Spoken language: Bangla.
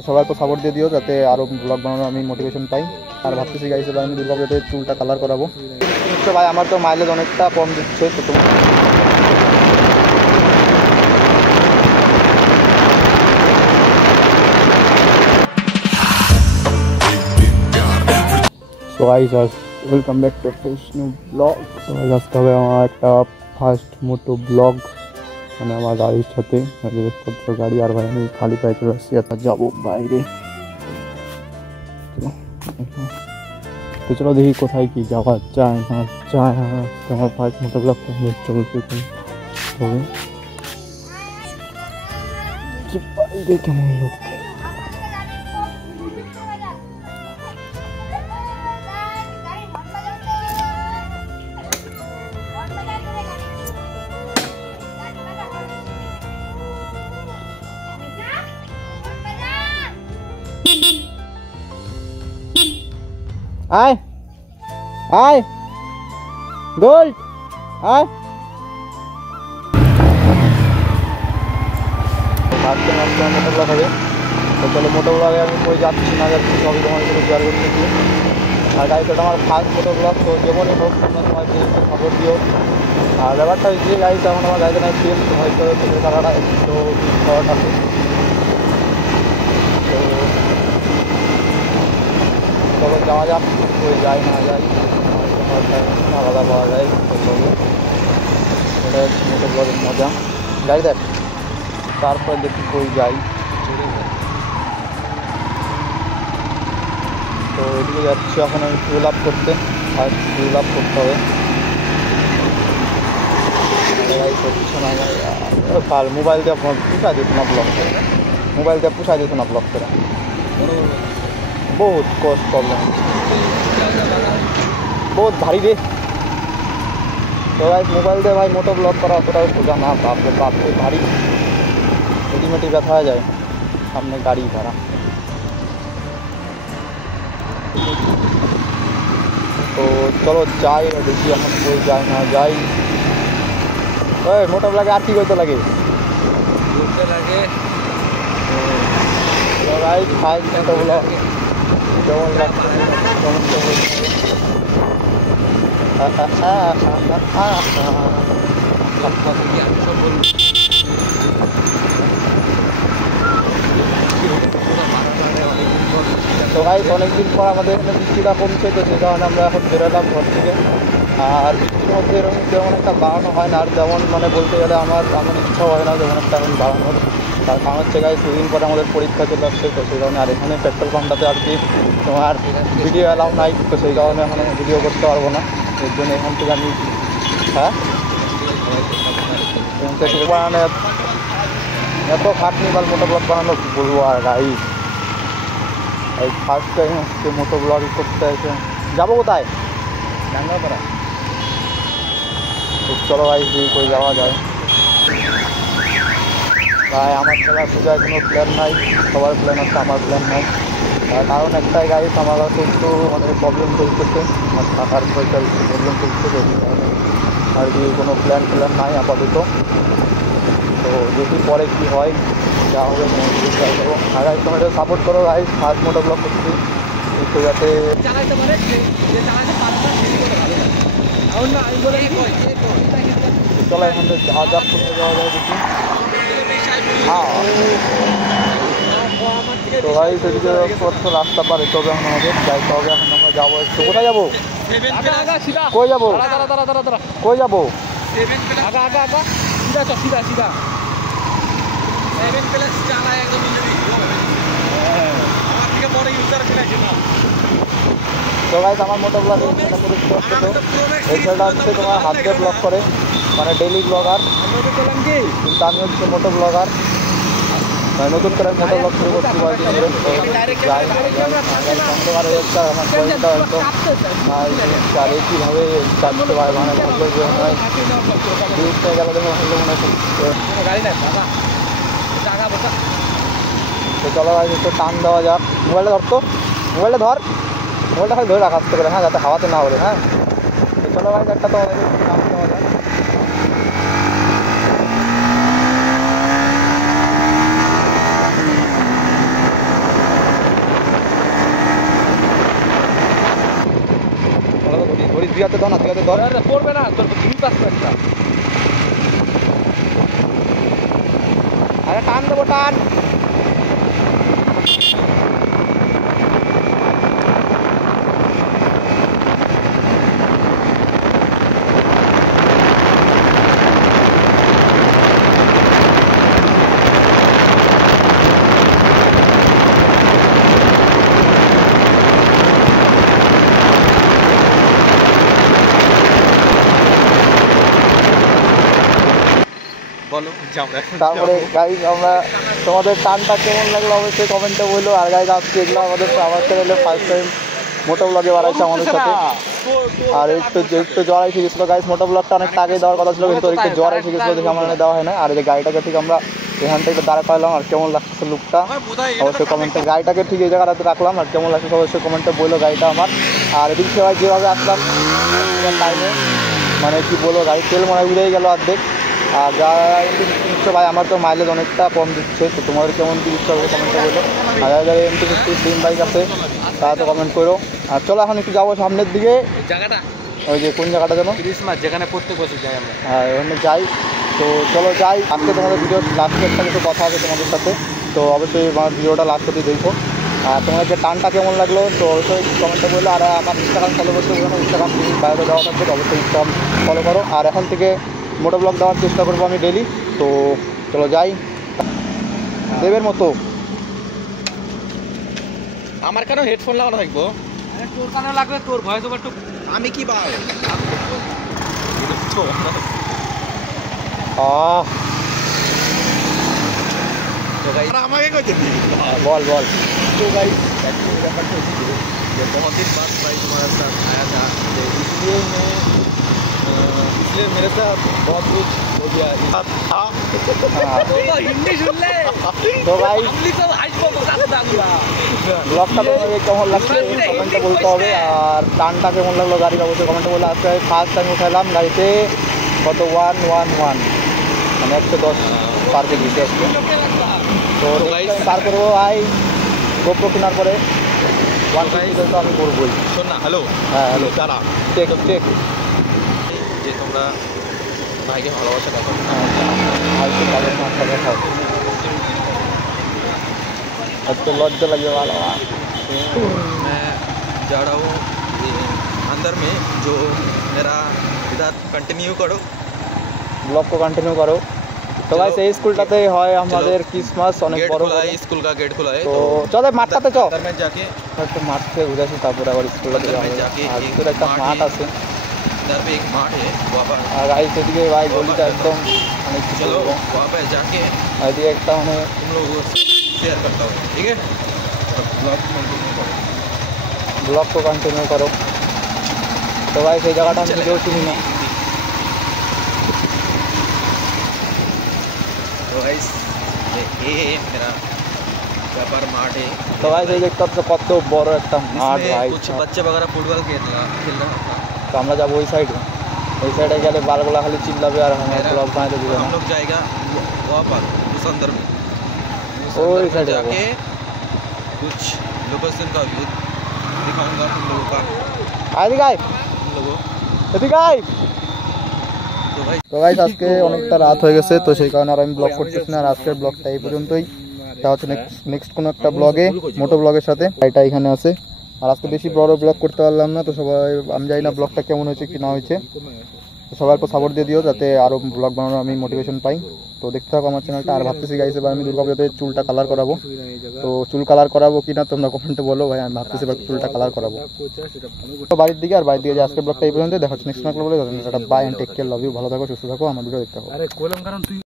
সবাই তো সাপোর্ট দিয়ে দিও যাতে আরও ব্লগ বানানোর আমি মোটিভেশন পাই। আর ভাবতেছি গাইস এবার আমি দুর্গাপুজোতে চুলটা কালার করাবো। তো ভাই আমার তো মাইলেজ অনেকটা কম দিচ্ছে, তো তুমি so guys welcome back to fresh new blog. So guys আজকে হবে আমার একটা ফার্স্ট মোটো ব্লগ, মানে আমার গাড়ির সাথে জিনিসপত্র গাড়ি। আর ভাই আমি খালি পায়ে চলে আসছি, আর যাবো বাইরে। তো চলো দেখি কোথায় কি যাওয়া যায় না যায়। আমার ফার্স্ট মোটো ব্লগ চলছে তবে বাইরে কেমন লোক। আয় আয় দোল আয়। আজকে মোটো ব্লগ হবে, তো চলো মোটো ব্লগে আমি কই যাচ্ছি না যাচ্ছি সবই তোমার সাথে শেয়ার করতেছি। আর গাইস এটা আমার ফার্স্ট মোটো ব্লগ, তো যেমনই হোক তোমরা সবাই সাপোর্ট দিও। আর ব্যাপারটা হচ্ছে গাইস এখন আমার গাড়িতে নাই তেল, হয়তো তেলের কালারটা একটু শর্ট আছে। তো চলো যাওয়া যাক, কই যাই না যাই আলাদা পাওয়া যায়। এটা মোটো ব্লগের মজা। গাড়ি দেখ, তারপর দেখি কই যাই। তো এদিকে যাচ্ছি এখন আমি ফিউল আপ করতে, আর ফিউল আপ করতে হবে। কাল মোবাইল দিয়ে পুষাই দিত না ব্লক করে, মোবাইল দিয়ে পুষাই দিত না ব্লক করে, বহুত কষ্ট প্রবলেম, বহুত ভারী রে। তো ভাই মোবাইল দিয়ে ভাই মোটো ব্লগ করা অতটাও সোজা না, বাপরে বাপরে ভারী, রেডিমেডি ব্যথা হয়ে যায় সামনে গাড়ি ভাড়া। তো চলো যাই, দেখি এখন কই যাই না যাই। ওই মোটো ব্লগে আর কি করতে লাগে? ভাই ফার্স্ট মোটো ব্লগ যেমন লাগছে তেমন তো ভাই অনেকদিন পর আমাদের এখানে বৃষ্টিটা কমছে, তো সেই কারণে আমরা এখন বেরোলাম ঘর থেকে। আর বৃষ্টির মধ্যে এরকম তেমন একটা বাড়ানো হয় না, আর যেমন মানে বলতে গেলে আমার তেমন ইচ্ছা হয় না যেমন একটা এখন বাড়ানোর। তার কারণ হচ্ছে গাই দুদিন পরে আমাদের পরীক্ষা চলে আসছে, তো সেই কারণে। আর এখানে পেট্রোল পাম্পটাতে আর কি তোমার ভিডিও অ্যালাউ নাই, তো সেই কারণে এখন আমি ভিডিও করতে পারবো না। এর জন্য এখান থেকে আমি বানানো এত খাটনি বা মোটো ব্লগ বানানো বলবো। আর গাই এই ফার্স্ট টাইম হচ্ছে মোটো ব্লগ করতে এসে। যাবো কোথায়? ডাঙ্গাপাড়া। তো চলো ভাই করে যাওয়া যায়। ভাই আমার চলার পূজায় কোনো প্ল্যান নাই, সবার প্ল্যান আছে, আমার প্ল্যান নাই। তার কারণ একটাই গাইস, আমার কাছে একটু মানে প্রবলেম চলতেছে, আমার টাকার পয়সার একটু প্রবলেম চলতেছে, আর কি কোনো প্ল্যান নাই আপাতত। তো যদি পরে কী হয় যা হবে ট্রাই করবো। আর গাইস তোমরা সাপোর্ট করো গাইস, ফার্স্ট মোটো ব্লগ করছি তো যাতে চলো এখান থেকে যাওয়া যাক, কোথায় যাওয়া যায় দেখি। তো ভাই সেদিকে রাস্তা পারে তবে এখন আমাদের যাইতে হবে। এখন আমরা যাবো একটু, কোথায় যাবো? কই যাবো? কই যাবো? তো গাইস আমার মোটো ব্লগ এই ছেলেটা হচ্ছে তোমার হাত দিয়ে ব্লগ করে, মানে ডেইলি ব্লগার, কিন্তু আমি হচ্ছে মোটো ব্লগার। নতুন করে মোটো ব্লগ শুরু করছি কয়েকদিন ধরে। যাই অন্ধকার হয়ে যাচ্ছে, আমার শরীরটা একদম আর এই কীভাবে চাচ্ছে ভাই, মানে ভাবলো যে মনে হয় বিউটে গেল দেখে ভাবলো মনে হয়। তো চলো ভাই একটু টান দেওয়া যাক। মোবাইলটা ধর, তো মোবাইলটা ধর, মোবাইলটা খালি ধরে রাখা আসতে করে, হ্যাঁ, যাতে হাওয়াতে না ওরে। হ্যাঁ তো চলো ভাই একটা তো টান দেওয়া যাক। দুই হাতে ধর না, দুই হাতে ধর। পড়বে না তোর গ্রিপ আসবে একটা। আরে টান দেবো, টান। তারপরে গাইজ আমরা তোমাদের টানটা কেমন লাগলো অবশ্যই কমেন্টে বললো। আর গাইজ আজকে এগুলো আমাদের আমার চ্যানেলে ফার্স্ট টাইম মোটো ব্লগে বাড়াইছে আমাদের সাথে। আর একটু জ্বর এসে গেছিলো গাইজ, মোটো ব্লগটা অনেকটা আগে দেওয়ার কথা ছিল, কিন্তু একটু জ্বর এসে গেছিলো দেখে আমার দেওয়া হয় না। আর এই যে গাড়িটাকে ঠিক আমরা এখান থেকে দাঁড়া পাইলাম, আর কেমন লাগছে লুকটা অবশ্যই কমেন্টে। গাড়িটাকে ঠিক এই জায়গাটাতে রাখলাম, আর কেমন লাগছে অবশ্যই কমেন্টে বললো গাড়িটা আমার। আর এদিক থেকে যেভাবে আসলাম টাইমে মানে কি বলবো, গাড়ির তেল মনে উড়েই গেল অর্ধেক। আর যারা এমটি দিচ্ছে ভাই আমার তো মাইলেজ অনেকটা কম দিচ্ছে, তো তোমাদের কেমন কি দিচ্ছে হবে কমেন্টে বলো। আর যারা MT-50 ড্রিম বাইক আছে তারা তো কমেন্ট করো। আর চলো এখন একটু যাবো সামনের দিকে, জায়গাটা ওই যে কোন জায়গাটা যেন ক্রিসমাস যেখানে প্রত্যেক বছর যাই আমরা। হ্যাঁ ওখানে যাই। তো চলো যাই। আজকে তোমাদের ভিডিওর লাস্টে একটা কিছু কথা হবে তোমাদের সাথে, তো অবশ্যই আমার ভিডিওটা লাস্ট অবধি দেখো। আর তোমাদের টানটা কেমন লাগলো তো অবশ্যই কমেন্টে বললো। আর আমার ইনস্টাগ্রাম ফলো করতে বলো না, ইনস্টাগ্রাম বাইরে দেওয়া থাকবে, তো অবশ্যই ইনস্টাগ্রাম ফলো করো। আর এখন থেকে মোটো ব্লগ দেওয়ার চেষ্টা করবো আমি ডেলি। তো চলো যাই দেবের মতো। আমার কেন হেডফোন লাগানো থাকবো? তোর কানে লাগবে, তোর ভয়েস ওভার টুক আমি কি পাই আমাকে কইতে বল বল। तो गाइस एक्चुअली ব্যাপারটা হচ্ছে যে बहुत दिन बाद भाई तुम्हारे साथ आया था, इसलिए मेरे साथ बहुत कुछ हो गया। हिंदी सुन ले तो गाइस ব্লগটা তোমাদের কেমন লাগছে কমেন্টে বলতে হবে। আর টানটা কেমন লাগলো গাড়ির অবশ্যই কমেন্টে বলে। আজকে ফার্স্ট টাইম উঠাইলাম গাড়িতে কত 111 মানে 110 পার কেজি আজকে। তো পার করবো ভাই গোপ্রো কেনার পরে 150 তো আমি করবোই। শোন না, হ্যালো হ্যাঁ হ্যালো দাঁড়া, টেক টেক যে তোমরা ভাইকে ভালোবাসা দেখো, ভাইকে তাদের মাথা দেখাও, একটু লজ্জা লাগে ভালো। मैं जा रहा हूँ अंदर में, जो मेरा इधर कंटिन्यू करो, ব্লগ को कंटिन्यू करो। तो गाइस এই স্কুলটাতে হয় আমাদের ক্রিসমাস অনেক বড় खुला है, स्कूल का गेट खुला है। তো চলে মাঠটাতে চল, अंदर में जाके একটু মাঠ থেকে ঘুরে আসি তারপরে আবার স্কুলটাতে যাবো। আর ভিতরে একটা মাঠ আছে, इधर पे एक मार्ट है वहाँ पर। আর গাইস এদিকে ভাই গলিটা একদম অনেক কিছু चलो वहाँ पे जाके এদিকে একটা মানে तुम लोगों को शेयर करता हूँ, ठीक है? ब्लॉग कंटिन्यू करो, ব্লগ को कंटिन्यू करो। তো ভাই সেই জায়গাটা আমি ভিডিও চিনি না। तो गाइस ये मेरा व्यापार मार्ट है। তো ভাই সেই দেখতে পাচ্ছ কত বড় একটা মাঠ इसमें ভাই। कुछ बच्चे वगैरह फुटबॉल खेल रहा था। তো আমরা যাবো ওই সাইডে, ওই সাইডে গেলে বালগুলা খালি চিল্লাবে আর আমার ব্লগ বানাতে দিবে না। हम लोग जाएगा वहाँ पर उस अंदर में, ওই में সাইডে जाके कुछ लोकेशन का व्यू दिखाऊंगा तुम लोगों का, এদিকে আয়, तुम लोगों। এদিকে আয়। तो भाई তো গাইস আজকে অনেকটা রাত হয়ে গেছে, তো সেই কারণে আর আমি ব্লগ করতেছি না। আর আজকের ব্লগটা এই পর্যন্তই, দেখা হচ্ছে নেক্সট কোনো একটা ব্লগে, মোটো ব্লগের সাথে। এটা এখানে আছে। আর আজকে বেশি বড় ব্লগ করতে পারলাম না, তো সবাই আমি জানি না ব্লগটা কেমন হয়েছে কি না হয়েছে, তো সবাই একটু সাপোর্ট দিয়ে দিও যাতে আরও ব্লগ বানানোর আমি মোটিভেশন পাই। তো দেখতে থাকো আমার চ্যানেলটা। আর ভাবতেছি গাইস এবার আমি দুর্গাপুজোতে চুলটা কালার করাবো, তো চুল কালার করাবো কিনা তোমরা কমেন্টে বলো ভাই। আমি ভাবতেছি এবার চুলটা কালার করাবো। তো বাড়ির দিকে, আর বাড়ির দিকে যে আজকের ব্লগটা এই পর্যন্ত, দেখা হচ্ছে নেক্সট ব্লগ বলে। Bye and take care, love you, ভালো থাকো, সুস্থ থাকো, আমার ভিডিও দেখতে থাকো।